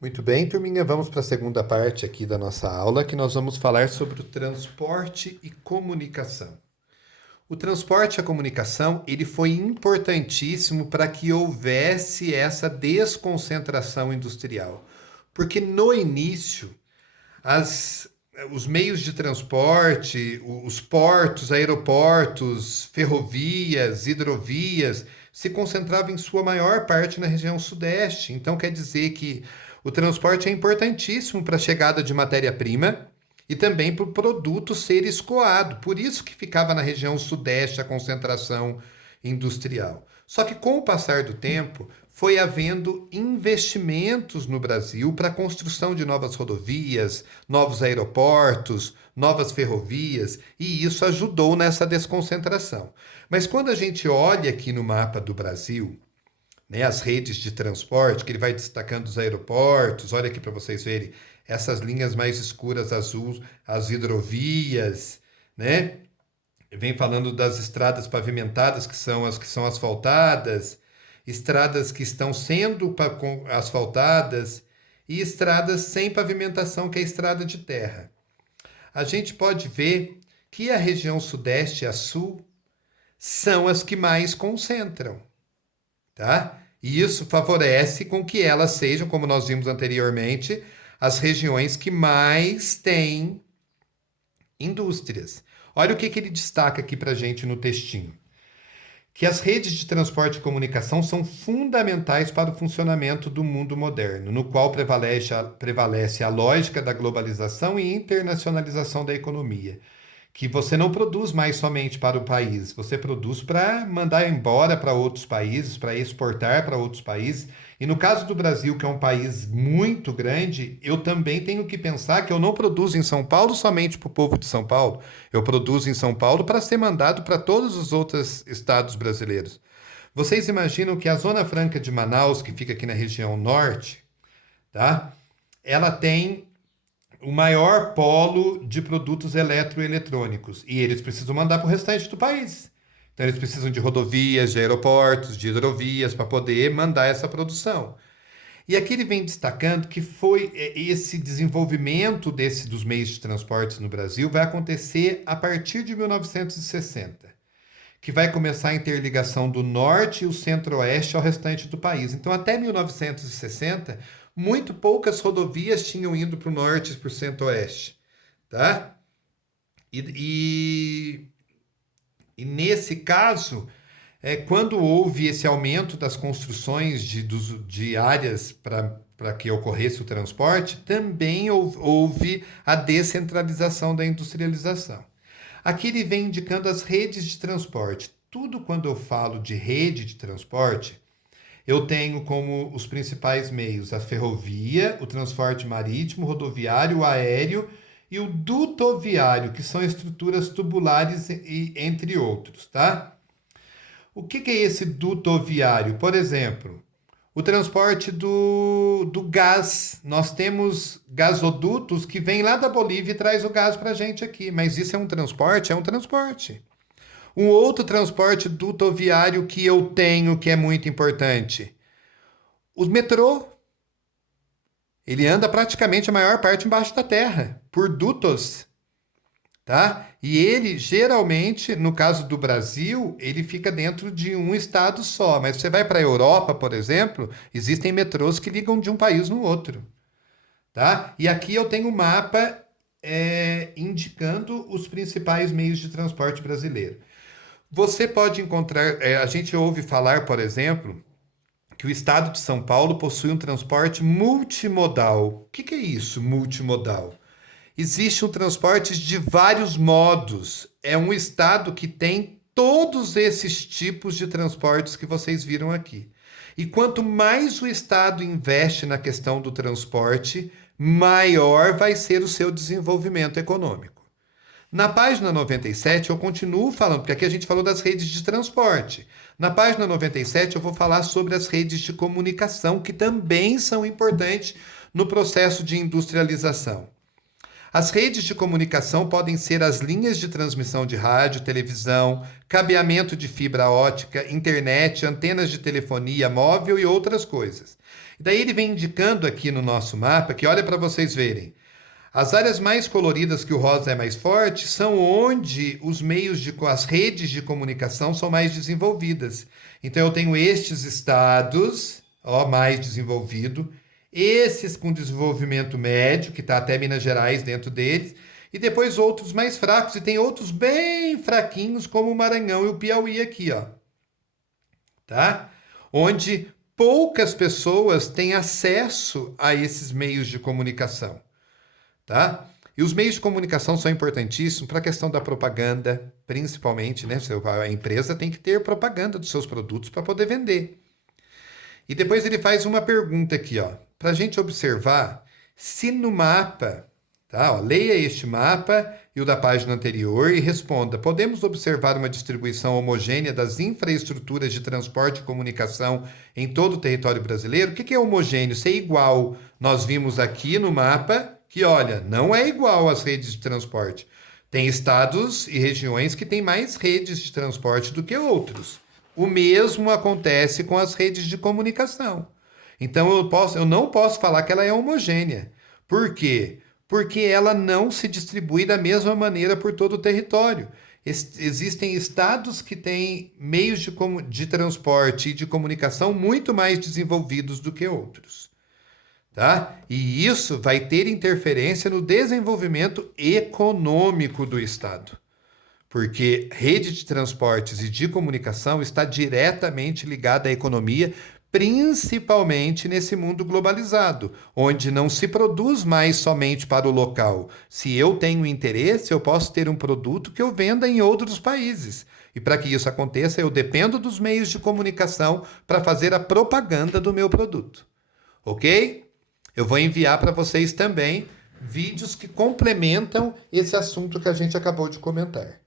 Muito bem, turminha, vamos para a segunda parte aqui da nossa aula, que nós vamos falar sobre o transporte e comunicação. O transporte e a comunicação, ele foi importantíssimo para que houvesse essa desconcentração industrial. Porque no início, as, os meios de transporte, os portos, aeroportos, ferrovias, hidrovias, se concentravam em sua maior parte na região sudeste. Então, quer dizer que o transporte é importantíssimo para a chegada de matéria-prima e também para o produto ser escoado. Por isso que ficava na região sudeste a concentração industrial. Só que com o passar do tempo, foi havendo investimentos no Brasil para a construção de novas rodovias, novos aeroportos, novas ferrovias, e isso ajudou nessa desconcentração. Mas quando a gente olha aqui no mapa do Brasil, né, as redes de transporte, que ele vai destacando os aeroportos, olha aqui para vocês verem, essas linhas mais escuras azul, as hidrovias, né? Vem falando das estradas pavimentadas, que são as que são asfaltadas, estradas que estão sendo asfaltadas e estradas sem pavimentação, que é a estrada de terra. A gente pode ver que a região sudeste e a sul são as que mais concentram, tá? E isso favorece com que elas sejam, como nós vimos anteriormente, as regiões que mais têm indústrias. Olha o que ele destaca aqui para a gente no textinho. Que as redes de transporte e comunicação são fundamentais para o funcionamento do mundo moderno, no qual prevalece a lógica da globalização e internacionalização da economia. Que você não produz mais somente para o país, você produz para mandar embora para outros países, para exportar para outros países. E no caso do Brasil, que é um país muito grande, eu também tenho que pensar que eu não produzo em São Paulo somente para o povo de São Paulo, eu produzo em São Paulo para ser mandado para todos os outros estados brasileiros. Vocês imaginam que a Zona Franca de Manaus, que fica aqui na região norte, tá? Ela tem o maior polo de produtos eletroeletrônicos e eles precisam mandar para o restante do país. Então eles precisam de rodovias, de aeroportos, de hidrovias para poder mandar essa produção. E aqui ele vem destacando que foi esse desenvolvimento dos meios de transportes no Brasil vai acontecer a partir de 1960, que vai começar a interligação do norte e o centro-oeste ao restante do país. Então, até 1960, muito poucas rodovias tinham ido para o norte e para o centro-oeste, tá? E, e nesse caso, quando houve esse aumento das construções de áreas para que ocorresse o transporte, também houve a descentralização da industrialização. Aqui ele vem indicando as redes de transporte. Tudo quando eu falo de rede de transporte, eu tenho como os principais meios a ferrovia, o transporte marítimo, rodoviário, o aéreo e o dutoviário, que são estruturas tubulares e entre outros, tá? O que é esse dutoviário? Por exemplo, o transporte do gás. Nós temos gasodutos que vêm lá da Bolívia e traz o gás para a gente aqui. Mas isso é um transporte? É um transporte. Um outro transporte dutoviário que eu tenho que é muito importante. O metrô. Ele anda praticamente a maior parte embaixo da terra, por dutos. Tá? E ele, geralmente, no caso do Brasil, ele fica dentro de um estado só. Mas você vai para a Europa, por exemplo, existem metrôs que ligam de um país no outro. Tá? E aqui eu tenho um mapa indicando os principais meios de transporte brasileiro. Você pode encontrar, a gente ouve falar, por exemplo, que o estado de São Paulo possui um transporte multimodal. O que é isso, multimodal? Existe um transporte de vários modos. É um estado que tem todos esses tipos de transportes que vocês viram aqui. E quanto mais o estado investe na questão do transporte, maior vai ser o seu desenvolvimento econômico. Na página 97 eu continuo falando, porque aqui a gente falou das redes de transporte. Na página 97 eu vou falar sobre as redes de comunicação, que também são importantes no processo de industrialização. As redes de comunicação podem ser as linhas de transmissão de rádio, televisão, cabeamento de fibra ótica, internet, antenas de telefonia móvel e outras coisas. E daí ele vem indicando aqui no nosso mapa, que olha para vocês verem, as áreas mais coloridas, que o rosa é mais forte, são onde os meios as redes de comunicação são mais desenvolvidas. Então eu tenho estes estados, mais desenvolvido, esses com desenvolvimento médio, que está até Minas Gerais dentro deles, e depois outros mais fracos, e tem outros bem fraquinhos, como o Maranhão e o Piauí aqui, ó. Tá? Onde poucas pessoas têm acesso a esses meios de comunicação. Tá? E os meios de comunicação são importantíssimos para a questão da propaganda, principalmente, né? A empresa tem que ter propaganda dos seus produtos para poder vender. E depois ele faz uma pergunta aqui, ó, para a gente observar se no mapa, tá? Ó, leia este mapa e o da página anterior e responda: podemos observar uma distribuição homogênea das infraestruturas de transporte e comunicação em todo o território brasileiro? O que é homogêneo? Ser igual. Nós vimos aqui no mapa que, olha, não é igual às redes de transporte. Tem estados e regiões que têm mais redes de transporte do que outros. O mesmo acontece com as redes de comunicação. Então eu não posso falar que ela é homogênea. Por quê? Porque ela não se distribui da mesma maneira por todo o território. Existem estados que têm meios de transporte e de comunicação muito mais desenvolvidos do que outros. Tá? E isso vai ter interferência no desenvolvimento econômico do estado. Porque rede de transportes e de comunicação está diretamente ligada à economia, principalmente nesse mundo globalizado, onde não se produz mais somente para o local. Se eu tenho interesse, eu posso ter um produto que eu venda em outros países. E para que isso aconteça, eu dependo dos meios de comunicação para fazer a propaganda do meu produto. Ok? Eu vou enviar para vocês também vídeos que complementam esse assunto que a gente acabou de comentar.